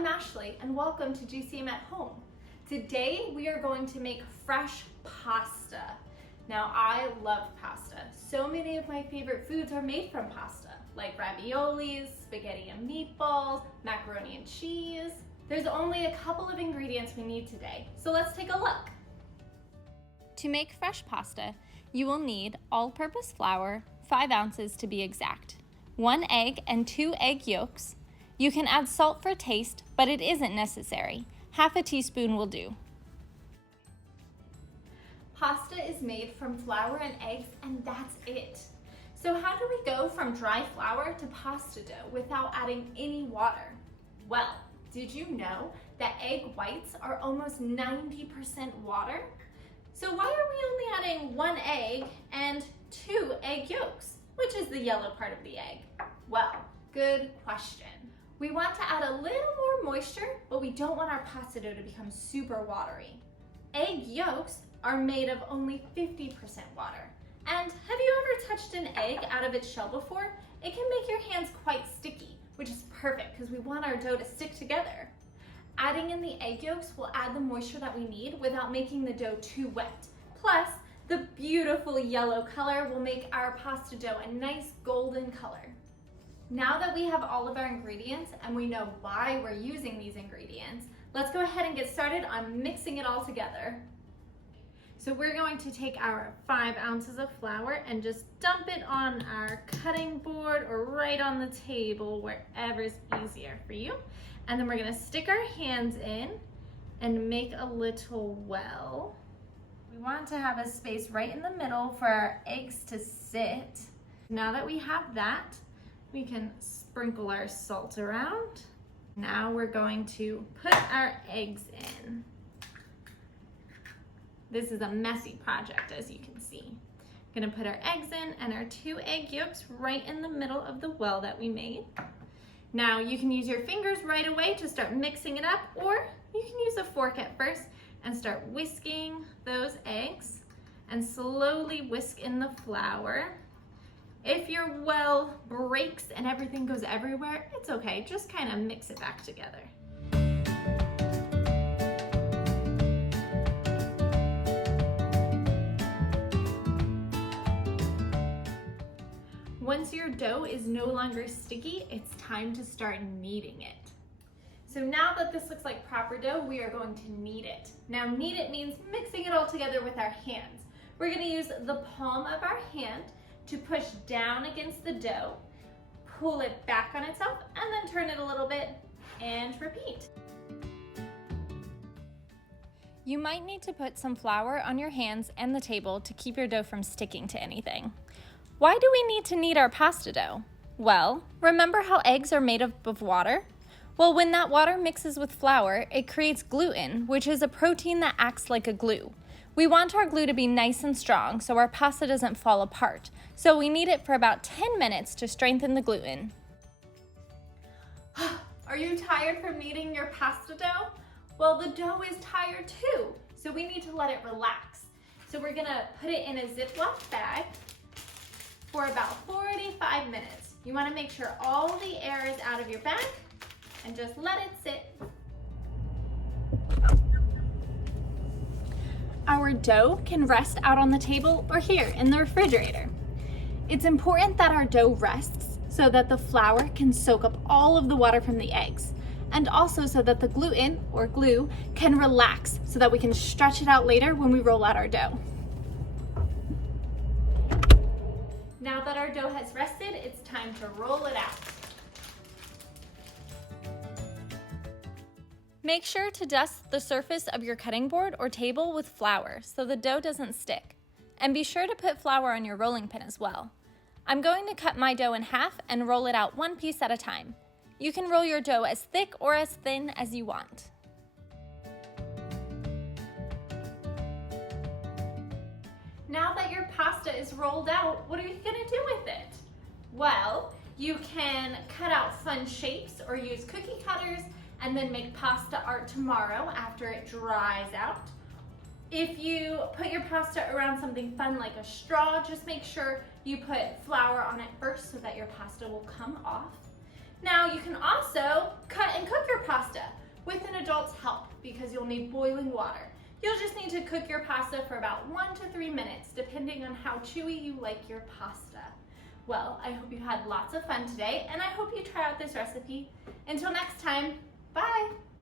I'm Ashley and welcome to GCM at Home. Today we are going to make fresh pasta. Now I love pasta. So many of my favorite foods are made from pasta, like raviolis, spaghetti and meatballs, macaroni and cheese. There's only a couple of ingredients we need today, so let's take a look. To make fresh pasta, you will need all-purpose flour, 5 ounces to be exact, 1 egg and 2 egg yolks. You can add salt for taste, but it isn't necessary. Half a teaspoon will do. Pasta is made from flour and eggs, and that's it. So how do we go from dry flour to pasta dough without adding any water? Well, did you know that egg whites are almost 90% water? So why are we only adding 1 egg and 2 egg yolks, which is the yellow part of the egg? Well, good question. We want to add a little more moisture, but we don't want our pasta dough to become super watery. Egg yolks are made of only 50% water. And have you ever touched an egg out of its shell before? It can make your hands quite sticky, which is perfect because we want our dough to stick together. Adding in the egg yolks will add the moisture that we need without making the dough too wet. Plus, the beautiful yellow color will make our pasta dough a nice golden color. Now that we have all of our ingredients and we know why we're using these ingredients, let's go ahead and get started on mixing it all together. So we're going to take our 5 ounces of flour and just dump it on our cutting board or right on the table, wherever's easier for you. And then we're gonna stick our hands in and make a little well. We want to have a space right in the middle for our eggs to sit. Now that we have that, we can sprinkle our salt around. Now we're going to put our eggs in. This is a messy project, as you can see. We're gonna put our eggs in and our 2 egg yolks right in the middle of the well that we made. Now you can use your fingers right away to start mixing it up, or you can use a fork at first and start whisking those eggs and slowly whisk in the flour. If your well breaks and everything goes everywhere, it's okay, just kind of mix it back together. Once your dough is no longer sticky, it's time to start kneading it. So now that this looks like proper dough, we are going to knead it. Now knead it means mixing it all together with our hands. We're gonna use the palm of our hand to push down against the dough, pull it back on itself, and then turn it a little bit and repeat. You might need to put some flour on your hands and the table to keep your dough from sticking to anything. Why do we need to knead our pasta dough? Well, remember how eggs are made of water? Well, when that water mixes with flour, it creates gluten, which is a protein that acts like a glue. We want our glue to be nice and strong so our pasta doesn't fall apart. So we knead it for about 10 minutes to strengthen the gluten. Are you tired from kneading your pasta dough? Well, the dough is tired too, so we need to let it relax. So we're gonna put it in a Ziploc bag for about 45 minutes. You wanna make sure all the air is out of your bag and just let it sit. Our dough can rest out on the table or here in the refrigerator. It's important that our dough rests so that the flour can soak up all of the water from the eggs, and also so that the gluten or glue can relax so that we can stretch it out later when we roll out our dough. Now that our dough has rested, it's time to roll it out. Make sure to dust the surface of your cutting board or table with flour so the dough doesn't stick. And be sure to put flour on your rolling pin as well. I'm going to cut my dough in half and roll it out 1 piece at a time. You can roll your dough as thick or as thin as you want. Now that your pasta is rolled out, what are you gonna do with it? Well, you can cut out fun shapes or use cookie cutters and then make pasta art tomorrow after it dries out. If you put your pasta around something fun like a straw, just make sure you put flour on it first so that your pasta will come off. Now you can also cut and cook your pasta. need boiling water. You'll just need to cook your pasta for about 1 to 3 minutes, depending on how chewy you like your pasta. Well, I hope you had lots of fun today, and I hope you try out this recipe. Until next time, bye!